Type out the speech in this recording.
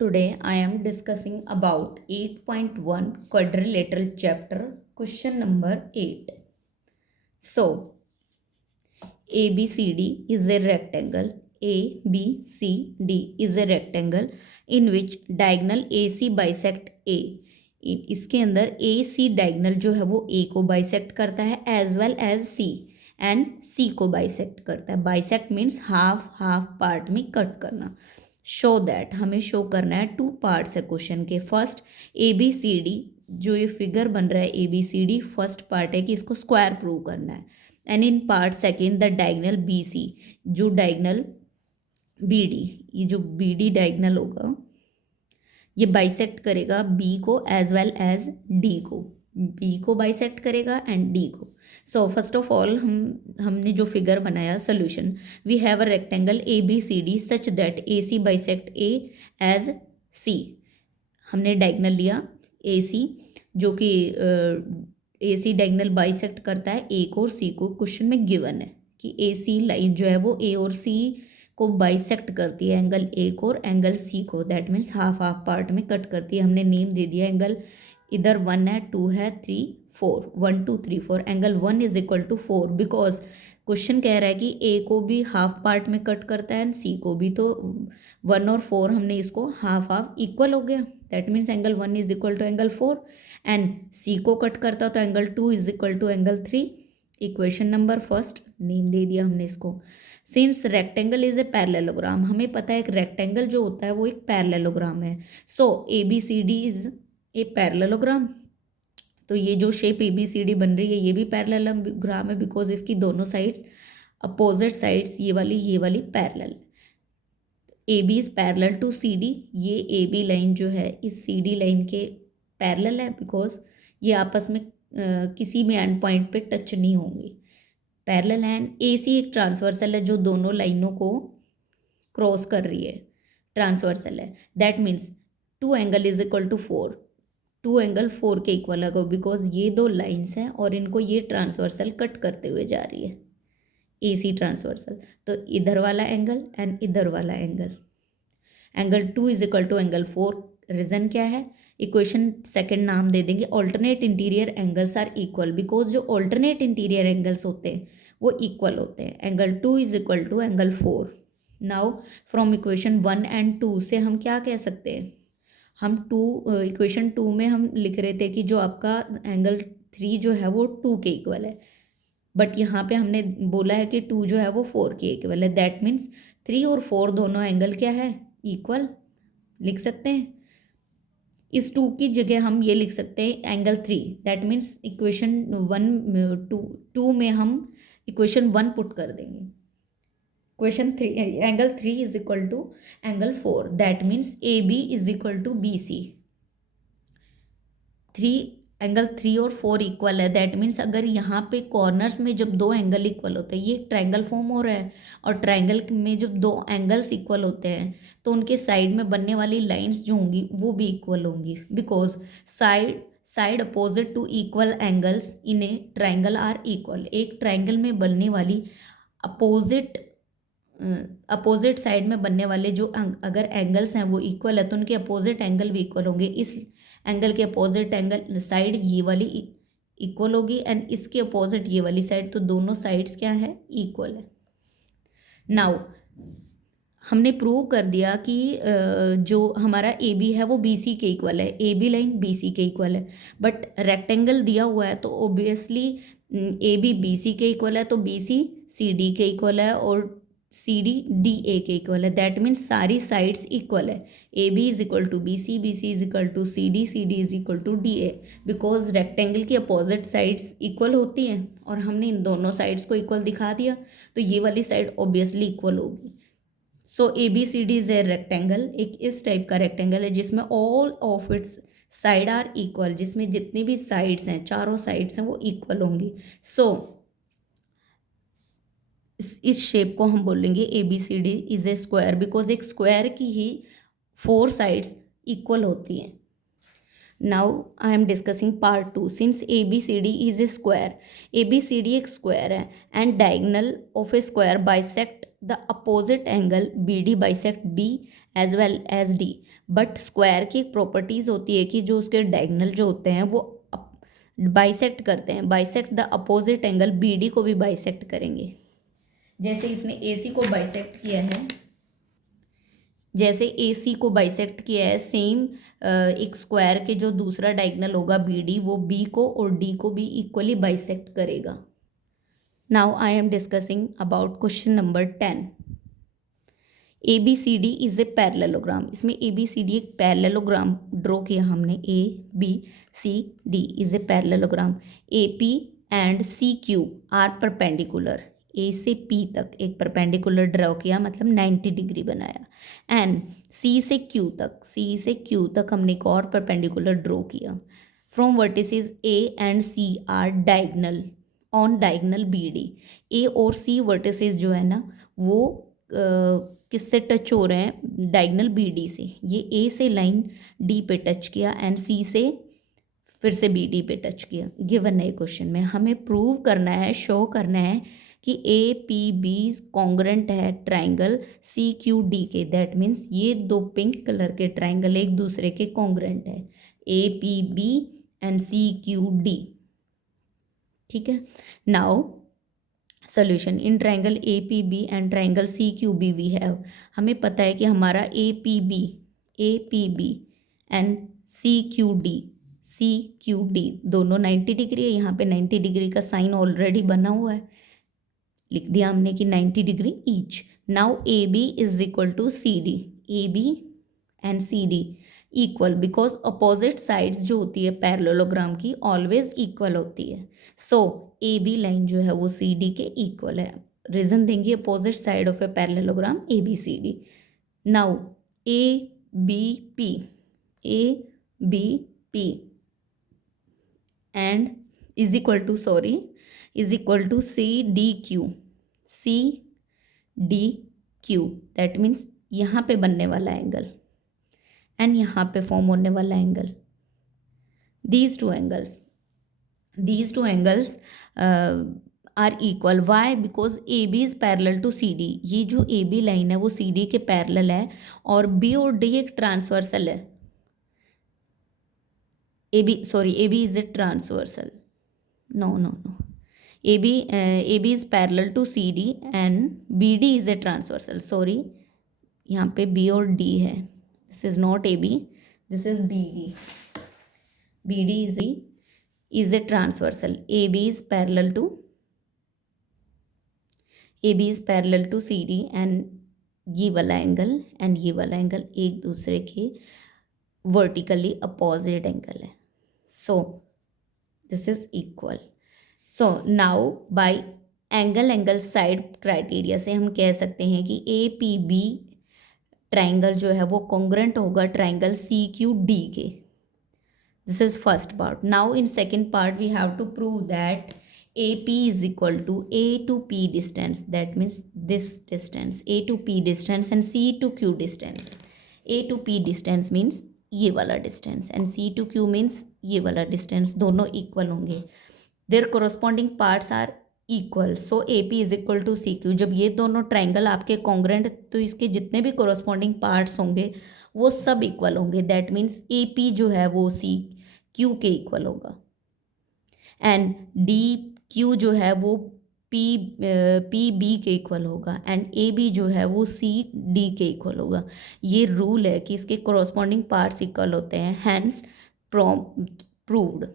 Today I am discussing about 8.1 quadrilateral chapter, question number 8. So, ABCD is a rectangle. ABCD is a rectangle in which diagonal AC bisect A. इसके अंदर AC diagonal जो है वो A को bisect करता है as well as C and C को bisect करता है. Bisect means half half part में कट करना. शो दैट हमें शो करना है. टू पार्ट्स है क्वेश्चन के. फर्स्ट ABCD जो ये फिगर बन रहा है ABCD फर्स्ट पार्ट है कि इसको स्क्वायर प्रूव करना है. And in part second the diagonal BC जो डायगनल BD ये जो BD डायगनल होगा ये बाइसेक्ट करेगा B को एज वेल एज D को. B को बाइसेक्ट करेगा एंड D को. सो फर्स्ट ऑफ ऑल हमने जो फिगर बनाया solution. We have a rectangle ABCD such that AC bisect A as C. हमने डायगनल लिया AC जो कि AC डायगनल बाइसेक्ट करता है A को और C को. क्वेश्चन में गिवन है कि AC लाइन जो है वो A और C को बाइसेक्ट करती है एंगल A को और एंगल C को. That means half half part में कट करती है. हमने नेम दे दिया एंगल. इधर 1 है, 2 है, 3, 4. 1 2 3 4. Angle 1 is equal to 4 because question कह रहा है कि A को भी हाफ पार्ट में कट करता है एंड C को भी. तो 1 और 4 हमने इसको हाफ हाफ इक्वल हो गया. That means angle 1 is equal to angle 4 and C को कट करता तो angle 2 is equal to angle 3. Equation number first name दे दिया हमने इसको. Since rectangle is a parallelogram, हमें पता है एक रेक्टेंगल जो होता है वो एक पैरेललोग्राम है. सो ABCD इज ए पैरेललोग्राम. तो ये जो शेप ABCD बन रही है ये भी पैरेललोग्राम है बिकॉज इसकी दोनों साइड्स अपोजिट साइड्स ये वाली parallel. AB is parallel to CD. ये AB लाइन जो है इस CD लाइन के पैरेलल है बिकॉज ये आपस में किसी भी एंड पॉइंट पे टच नहीं होंगी. पैरेलल एंड AC एक ट्रांसवर्सल है जो दोनों लाइनों को क्रॉस कर रही है. ट्रांसवर्सल है. That means 2 angle is equal to 4. 2 angle 4 के इक्वल है बिकॉज ये दो लाइन्स हैं और इनको ये ट्रांसवर्सल कट करते हुए जा रही है. AC transversal. तो इधर वाला एंगल एंड इधर वाला angle. Angle 2 is equal to angle 4. Reason क्या है? इक्वेशन सेकंड नाम दे देंगे alternate interior angles are equal because जो ऑल्टरनेट इंटीरियर एंगल्स होते हैं वो इक्वल होते हैं. Angle 2 is equal to angle 4. Now from equation 1 and 2 से हम क्या कह सकते हैं? हम इक्वेशन 2 में हम लिख रहे थे कि जो आपका एंगल 3 जो है वो 2 के इक्वल है. बट यहाँ पे हमने बोला है कि 2 जो है वो 4 के इक्वल है. दैट मीन्स 3 और 4 दोनों एंगल क्या है? इक्वल. लिख सकते हैं. इस 2 की जगह हम ये लिख सकते हैं एंगल 3. दैट मीन्स इक्वेशन 2 में हम इक्वेशन 1 पुट कर देंगे. Question 3 angle 3 is equal to angle 4. That means AB is equal to BC. 3 angle 3 और 4 इक्वल है. दैट मीन्स अगर यहाँ पे कॉर्नर्स में जब दो एंगल इक्वल होते हैं, ये ट्रायंगल फॉर्म हो रहा है और ट्रायंगल में जब दो एंगल्स इक्वल होते हैं तो उनके साइड में बनने वाली लाइंस जो होंगी वो भी इक्वल होंगी because side opposite to equal angles in a triangle are equal. एक ट्रायंगल में बनने वाली अपोजिट साइड में बनने वाले जो अगर एंगल्स हैं वो इक्वल है तो उनके अपोजिट एंगल भी इक्वल होंगे. इस एंगल के अपोजिट एंगल साइड ये वाली इक्वल होगी एंड इसके अपोजिट ये वाली साइड. तो दोनों साइड्स क्या है? इक्वल है. नाउ हमने प्रूव कर दिया कि जो हमारा AB है वो BC के इक्वल है. AB लाइन BC के इक्वल है. बट रेक्टेंगल दिया हुआ है तो ओब्वियसली AB BC के इक्वल है तो BC CD के इक्वल है और CD DA के इक्वल है. दैट मीन्स सारी साइड्स इक्वल है. AB is equal to BC, BC is equal to CD, CD is equal to DA because rectangle की अपोजिट साइड्स इक्वल होती हैं और हमने इन दोनों साइड्स को इक्वल दिखा दिया तो ये वाली साइड ऑब्वियसली इक्वल होगी. So ABCD is a rectangle. एक इस टाइप का रेक्टेंगल है जिसमें all of its side are equal. जिसमें जितनी भी साइड्स हैं, चारों साइड्स हैं, वो इक्वल होंगी. सो इस शेप को हम बोलेंगे ABCD is a square because एक स्क्वायर की ही 4 साइड्स इक्वल होती हैं. Now I am discussing part 2. Since ABCD is a square, ABCD एक स्क्वायर है and diagonal of a square bisect the opposite angle B D bisect B as well as D. But square की एक properties होती है कि जो उसके diagonal जो होते हैं वो बाइसेक्ट करते हैं, bisect the opposite angle B D को भी बाइसेक्ट करेंगे। जैसे इसने ए सी को बाइसेक्ट किया है, जैसे ए सी को बाइसेक्ट किया है, सेम एक स्क्वायर के जो दूसरा डायगनल होगा बी डी, वो बी को और डी को भी इक्वली बाइसेक्ट करेगा। Now I am discussing about question number 10। A B C D is a parallelogram. इसमें ए बी सी डी एक पैरेललोग्राम ड्रॉ किया हमने। A B C D is a parallelogram. A P and C Q are perpendicular. A से P तक एक perpendicular draw किया, मतलब 90 degree बनाया। एंड सी से क्यू तक हमने एक और परपेंडिकुलर ड्रॉ किया। From vertices A and C are diagonal on diagonal B D. A और सी वर्टिसेस जो है ना वो किससे टच हो रहे हैं, डायगनल बी डी से। ये ए से लाइन डी पे टच किया एंड सी से फिर से बी डी पे टच किया। गिवन है क्वेश्चन में, हमें प्रूव करना है, शो करना है कि ए पी बी कॉन्ग्रेंट है ट्राइंगल सी क्यू डी के। दैट मीन्स ये दो पिंक कलर के ट्राइंगल एक दूसरे के कॉन्ग्रेंट है, A P B and C Q D. ठीक है। Now solution in triangle A P B and triangle C Q B we have. हमें पता है कि हमारा A P B and C Q D दोनों 90 डिग्री है। यहाँ पे 90 डिग्री का साइन ऑलरेडी बना हुआ है, लिख दिया हमने कि 90 degree each. Now A B is equal to C D. A B and C D equal, because opposite sides जो होती है पैरेललोग्राम की ऑलवेज इक्वल होती है। सो ए बी लाइन जो है वो सी डी के इक्वल है। रीजन देंगे opposite side of a parallelogram A B C D. Now A B P and is equal to C D Q. That means यहाँ पे बनने वाला एंगल एंड यहाँ पे फॉर्म होने वाला angle. these two angles are equal. Why? Because AB is parallel to CD. ये जो AB लाइन है वो CD के पैरेलल है और B और D एक ट्रांसवर्सल है। AB is a transversal. No. AB is parallel to CD and BD is a transversal. Sorry, यहाँ पे B और D है. This is not AB. This is BD. BD is a transversal. AB is parallel to CD and ये वाला angle and ये वाला angle एक दूसरे के वर्टिकली अपोजिट एंगल है. So this is equal. So now bye angle side criteria से हम कह सकते हैं कि ए पी बी ट्राइंगल जो है वो कॉन्ग्रेंट होगा ट्राइंगल सी क्यू डी के. This is first part. Now in second part we have to prove that AP is equal to A to P distance. That means this distance, A to P distance and C to Q distance. A to P distance means ये वाला distance and C to Q means ये वाला distance. दोनों equal होंगे. Their corresponding parts are equal. So AP is equal to CQ. जब ये दोनों triangle आपके congruent तो इसके जितने भी corresponding parts होंगे वो सब इक्वल होंगे. दैट मीन्स ए पी जो है वो सी क्यू के इक्वल होगा एंड डी क्यू जो है वो पी बी के इक्वल होगा एंड ए बी जो है वो सी डी के इक्वल होगा. ये रूल है कि इसके कोरोस्पॉन्डिंग पार्ट्स इक्वल होते हैं. Hence proved.